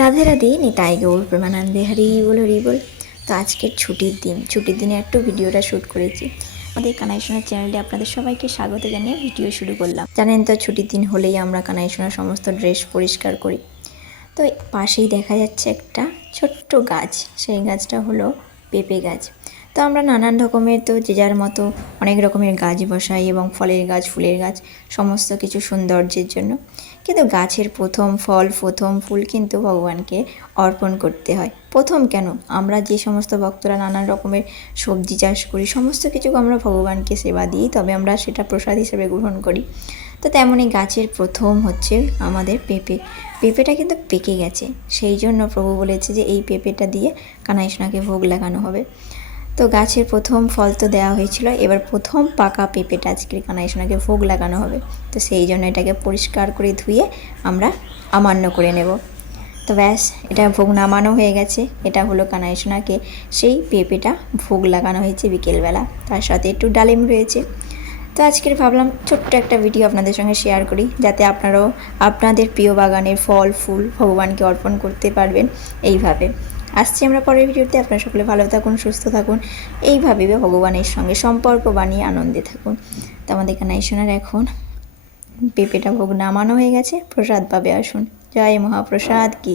রাধে রাধে, নিতাই গৌর প্রেমানন্দে, হরি বল হরি বল। তো আজকের ছুটির দিনে একটু ভিডিওটা শ্যুট করেছি। আমাদের কানাইশোনার চ্যানেলে আপনাদের সবাইকে স্বাগত জানিয়ে ভিডিও শুরু করলাম। জানেন তো, ছুটির দিন হলেই আমরা কানাইশোনার সমস্ত ড্রেস পরিষ্কার করি। তো পাশেই দেখা যাচ্ছে একটা ছোট্ট গাছ, সেই গাছটা হলো পেঁপে গাছ। তো আমরা নানান রকমের, তো যে যার মতো অনেক রকমের গাছ বসাই, এবং ফলের গাছ, ফুলের গাছ, সমস্ত কিছু সৌন্দর্যের জন্য। কিন্তু গাছের প্রথম ফল, প্রথম ফুল কিন্তু ভগবানকে অর্পণ করতে হয়। প্রথম কেন, আমরা যে সমস্ত ভক্তরা নানান রকমের সবজি চাষ করি, সমস্ত কিছু আমরা ভগবানকে সেবা দিই, তবে আমরা সেটা প্রসাদ হিসেবে গ্রহণ করি। তো তেমনই গাছের প্রথম হচ্ছে আমাদের পেঁপেটা কিন্তু পেকে গেছে, সেই জন্য প্রভু বলেছে যে এই পেঁপেটা দিয়ে কানাইশোনাকে ভোগ লাগানো হবে। তো গাছের প্রথম ফল তো দেওয়া হয়েছিল, এবার প্রথম পাকা পেঁপেটা আজকে কানাইশোনাকে ভোগ লাগানো হবে। তো সেই জন্য এটাকে পরিষ্কার করে ধুয়ে আমরা আমান্য করে নেব। তো ব্যাস, এটা ভোগ নামানো হয়ে গেছে। এটা হলো কানাইশোনাকে সেই পেঁপেটা ভোগ লাগানো হয়েছে বিকেলবেলা, তার সাথে একটু ডালিম রয়েছে। তো আজকের ভাবলাম ছোট্ট একটা ভিডিও আপনাদের সঙ্গে শেয়ার করি, যাতে আপনারাও আপনাদের প্রিয় বাগানের ফল ফুল ভগবানকে অর্পণ করতে পারবেন এইভাবে। আসছি আমরা পরের ভিডিওতে। আপনারা সকলে ভালো থাকুন, সুস্থ থাকুন, এইভাবে ভগবানের সঙ্গে সম্পর্ক বানিয়ে আনন্দে থাকুন। তো আমাদের কানাইশোনার এখন পেঁপেটা ভোগ নামানো হয়ে গেছে, প্রসাদ পাবে, আসুন। জয় মহাপ্রসাদ কি।